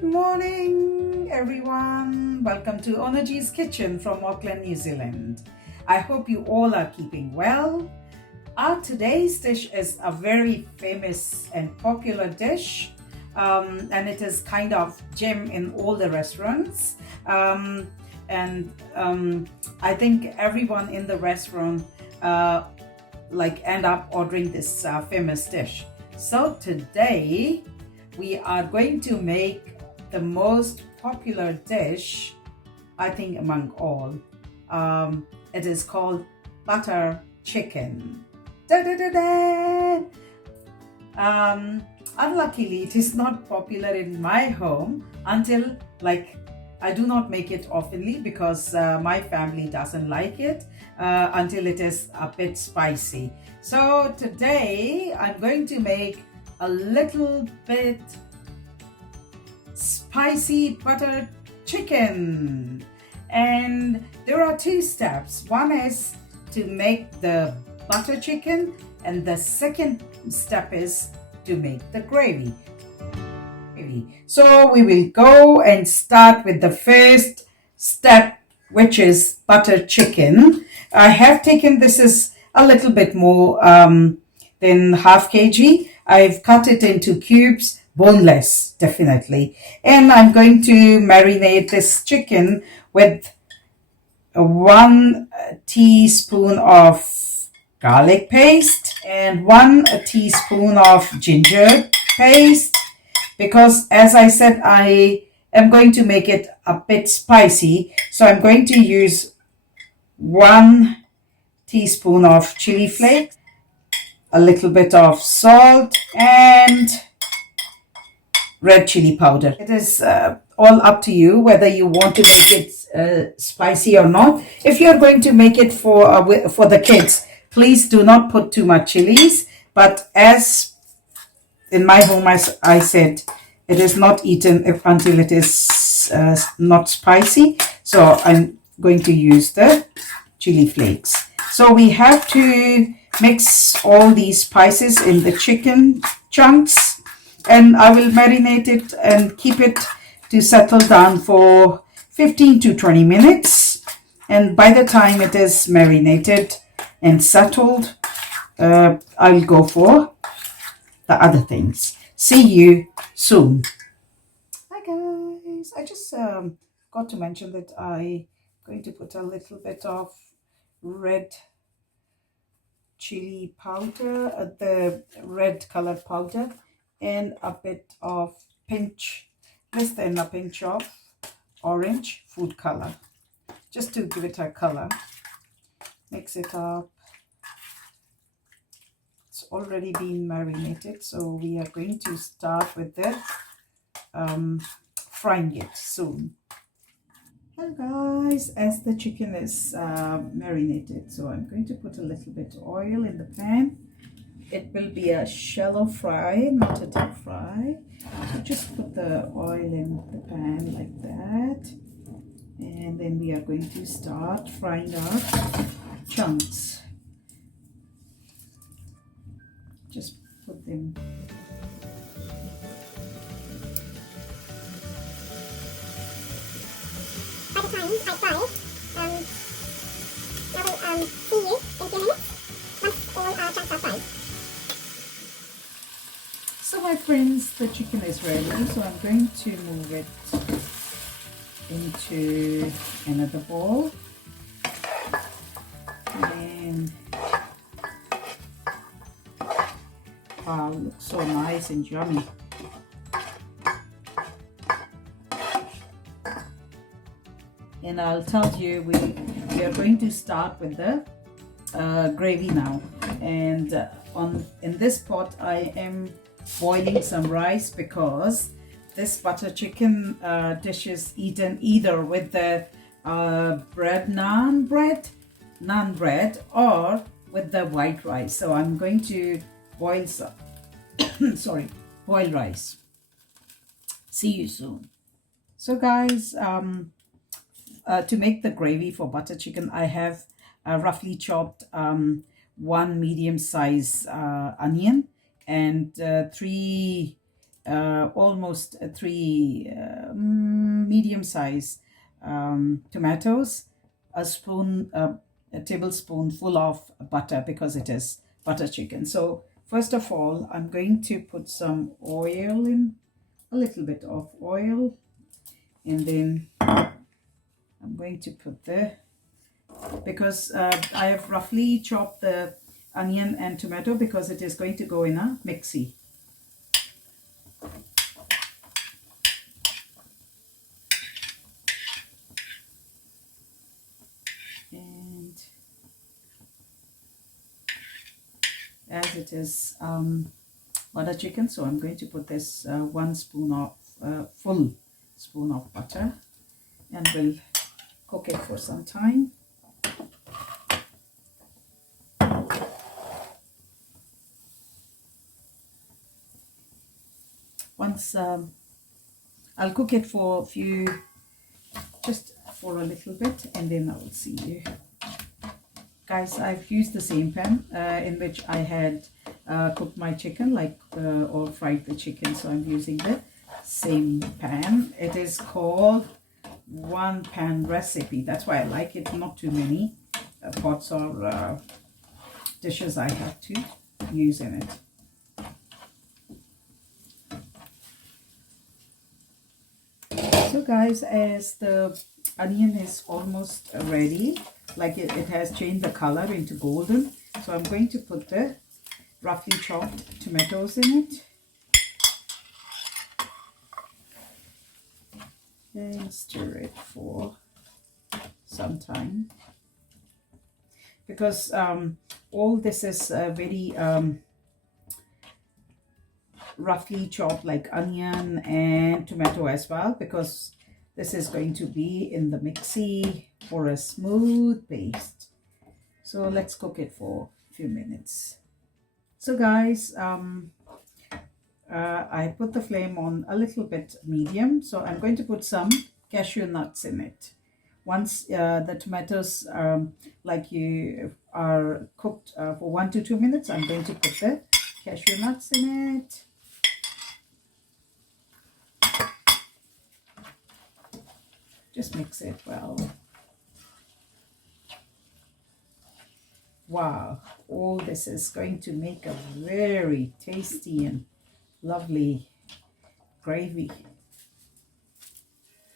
Good morning, everyone. Welcome to Onaji's Kitchen from Auckland, New Zealand. I hope you all are keeping well. Our today's dish is a very famous and popular dish, and it is kind of gem in all the restaurants. And I think everyone in the restaurant end up ordering this famous dish. So today we are going to make the most popular dish, I think, among all. It is called butter chicken. Da, da, da, da. Unluckily, it is not popular in my home until I do not make it oftenly because my family doesn't like it until it is a bit spicy. So today I'm going to make a little bit spicy butter chicken, and there are two steps. One is to make the butter chicken, and the second step is to make the gravy. So we will go and start with the first step, which is butter chicken. I have taken, this is a little bit more than half kg. I've cut it into cubes, boneless, definitely. And I'm going to marinate this chicken with 1 teaspoon of garlic paste and 1 teaspoon of ginger paste, because as I said, I am going to make it a bit spicy. So I'm going to use 1 teaspoon of chili flakes, a little bit of salt, and red chili powder. It is all up to you whether you want to make it spicy or not. If you're going to make it for the kids, please do not put too much chilies. But as in my home, as I said, it is not eaten until it is not spicy. So I'm going to use the chili flakes. So we have to mix all these spices in the chicken chunks, and I will marinate it and keep it to settle down for 15 to 20 minutes. And by the time it is marinated and settled, I'll go for the other things. See you soon. Hi guys, I just got to mention that I'm going to put a little bit of red chili powder, the red colored powder, and a bit of less than a pinch of orange food color, just to give it a color. Mix it up. It's already been marinated, so we are going to start with the frying it soon. Hello guys, as the chicken is marinated, so I'm going to put a little bit of oil in the pan. It will be a shallow fry, not a deep fry. So just put the oil in the pan like that, and then we are going to start frying our chunks. Just put them by the time I fry it, I will see you in a few minutes once all our chunks are fried. So my friends, the chicken is ready, so I'm going to move it into another bowl. And wow, it looks so nice and yummy. And I'll tell you, we are going to start with the gravy now. And in this pot I am boiling some rice, because this butter chicken dish is eaten either with the naan bread, or with the white rice. So I'm going to boil some boil rice. See you soon. So guys, to make the gravy for butter chicken, I have roughly chopped 1 medium size onion and 3 almost three medium size tomatoes, a tablespoon full of butter because it is butter chicken. So first of all, I'm going to put some oil in, a little bit of oil, and then I'm going to put because I have roughly chopped the onion and tomato because it is going to go in a mixie. And as it is butter chicken, so I'm going to put this full spoon of butter, and we'll cook it for some time. Once I'll cook it for just for a little bit, and then I will see you. Guys, I've used the same pan in which I had cooked my chicken, or fried the chicken. So I'm using the same pan. It is called one pan recipe. That's why I like it. Not too many pots or dishes I have to use in it. So guys, as the onion is almost ready, it has changed the color into golden, so I'm going to put the roughly chopped tomatoes in it and stir it for some time, because all this is very roughly chopped, like onion and tomato as well, because this is going to be in the mixie for a smooth paste. So let's cook it for a few minutes. So guys, I put the flame on a little bit medium, so I'm going to put some cashew nuts in it. Once the tomatoes you are cooked for 1 to 2 minutes, I'm going to put the cashew nuts in it. Just mix it well. Wow, all this is going to make a very tasty and lovely gravy.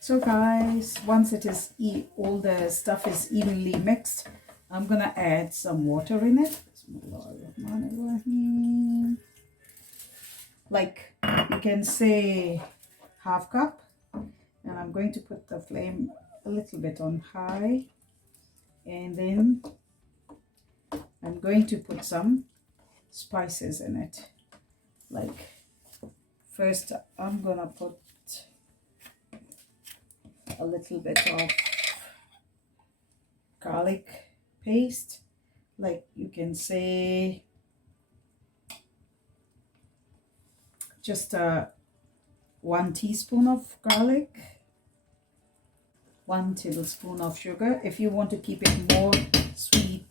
So guys, once it is all the stuff is evenly mixed, I'm gonna add some water in it. Like, you can say half cup. And I'm going to put the flame a little bit on high, and then I'm going to put some spices in it. Like, first I'm gonna put a little bit of garlic paste, like you can say just 1 teaspoon of garlic, 1 tablespoon of sugar. If you want to keep it more sweet,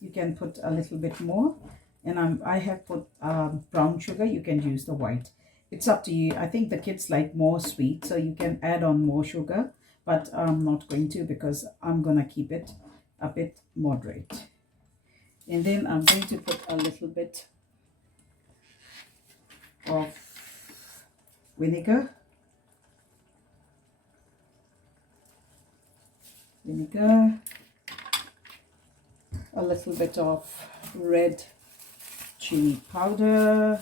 you can put a little bit more. And I have put brown sugar. You can use the white. It's up to you. I think the kids like more sweet, so you can add on more sugar. But I'm not going to, because I'm going to keep it a bit moderate. And then I'm going to put a little bit of vinegar, a little bit of red chili powder,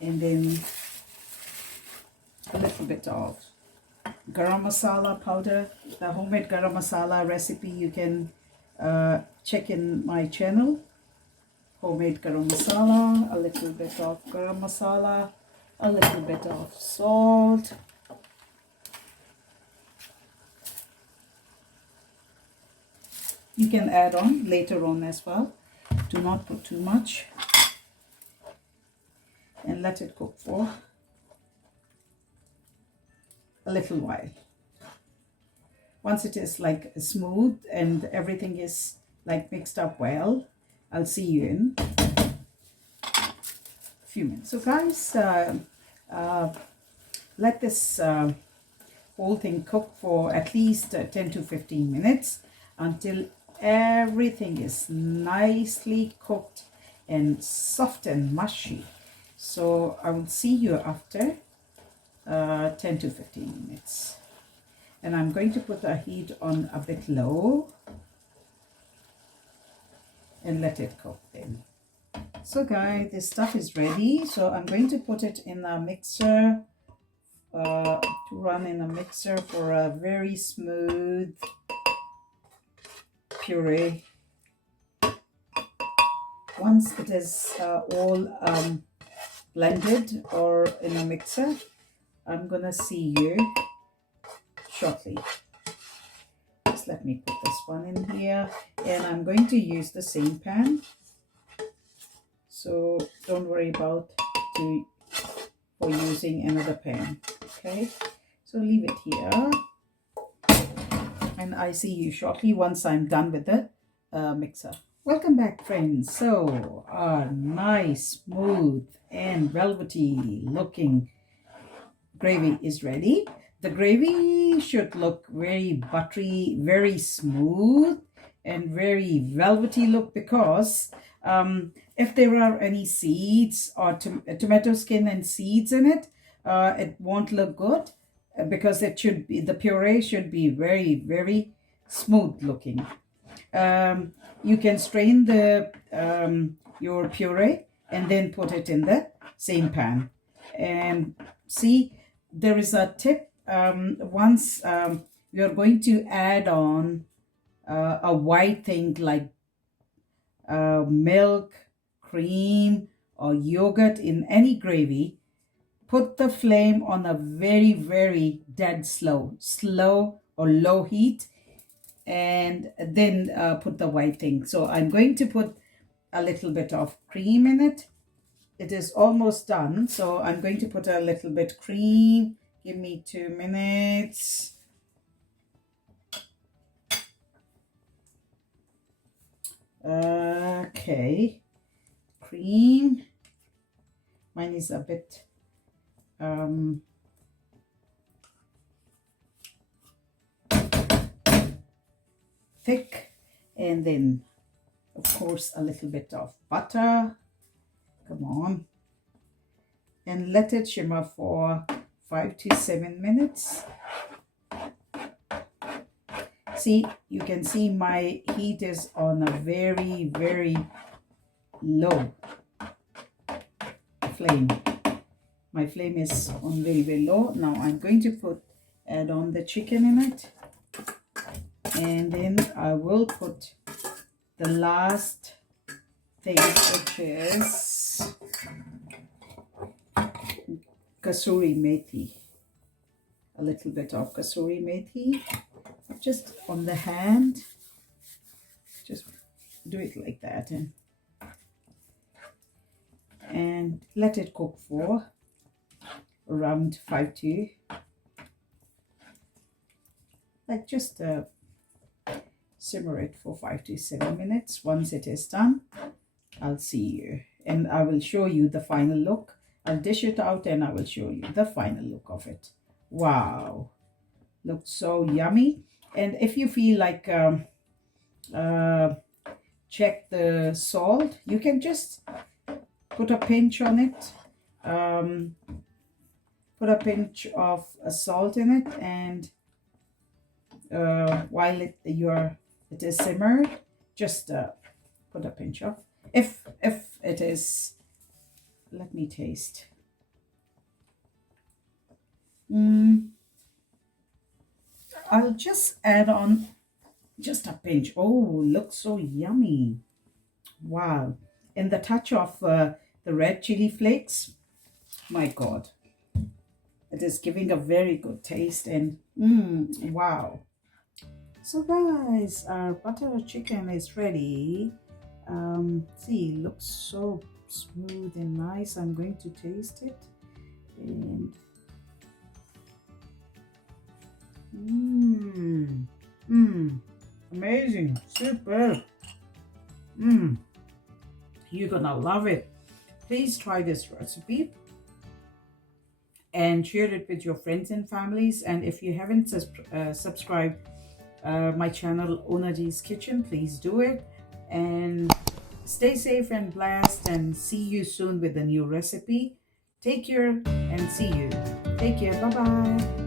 and then a little bit of garam masala powder. The homemade garam masala recipe you can check in my channel. Homemade garam masala, a little bit of garam masala, a little bit of salt, you can add on later on as well. Do not put too much, and let it cook for a little while. Once it is like smooth and everything is like mixed up well, I'll see you in. few minutes. So guys, let this whole thing cook for at least 10 to 15 minutes until everything is nicely cooked and soft and mushy. So I will see you after 10 to 15 minutes. And I'm going to put the heat on a bit low and let it cook then. So guys, this stuff is ready. So I'm going to put it in a mixer, to run in a mixer for a very smooth puree. Once it is all blended or in a mixer, I'm gonna see you shortly. Just let me put this one in here, and I'm going to use the same pan, so don't worry about for using another pan. Okay, so leave it here, and I see you shortly once I'm done with the mixer. Welcome back, friends. So our nice, smooth and velvety looking gravy is ready. The gravy should look very buttery, very smooth and very velvety look, because if there are any seeds or tomato skin and seeds in it, it won't look good, because it should be, the puree should be very, very smooth looking. You can strain the your puree and then put it in the same pan. And see, there is a tip. Once you are going to add on a white thing like milk, cream, or yogurt in any gravy, put the flame on a very, very dead slow or low heat, and then put the white thing. So I'm going to put a little bit of cream in it. It is almost done, so I'm going to put a little bit cream. Give me 2 minutes. Okay, cream. Mine is a bit thick, and then of course a little bit of butter. Come on, and let it shimmer for 5 to 7 minutes. See, you can see my heat is on a very, very low flame. My flame is on very, very low. Now I'm going to add on the chicken in it, and then I will put the last thing, which is kasuri methi. A little bit of kasuri methi, just on the hand. Just do it like that, and let it cook for around 5 to, like, just simmer it for 5 to 7 minutes. Once it is done, I'll see you, and I will show you the final look. I'll dish it out and I will show you the final look of it. Wow, looks so yummy. And if you feel like check the salt, you can just put a pinch on it, put a pinch of salt in it, and while it is simmered, just put a pinch of, if it is, let me taste. I'll just add on just a pinch. Oh, looks so yummy. Wow. And the touch of the red chili flakes, my God, it is giving a very good taste. And wow. So guys, our butter chicken is ready. See, looks so smooth and nice. I'm going to taste it, and amazing, super. You're gonna love it. Please try this recipe and share it with your friends and families. And if you haven't subscribed my channel Onaji's Kitchen, please do it. And stay safe and blessed, and see you soon with a new recipe. Take care and see you. Take care. Bye bye.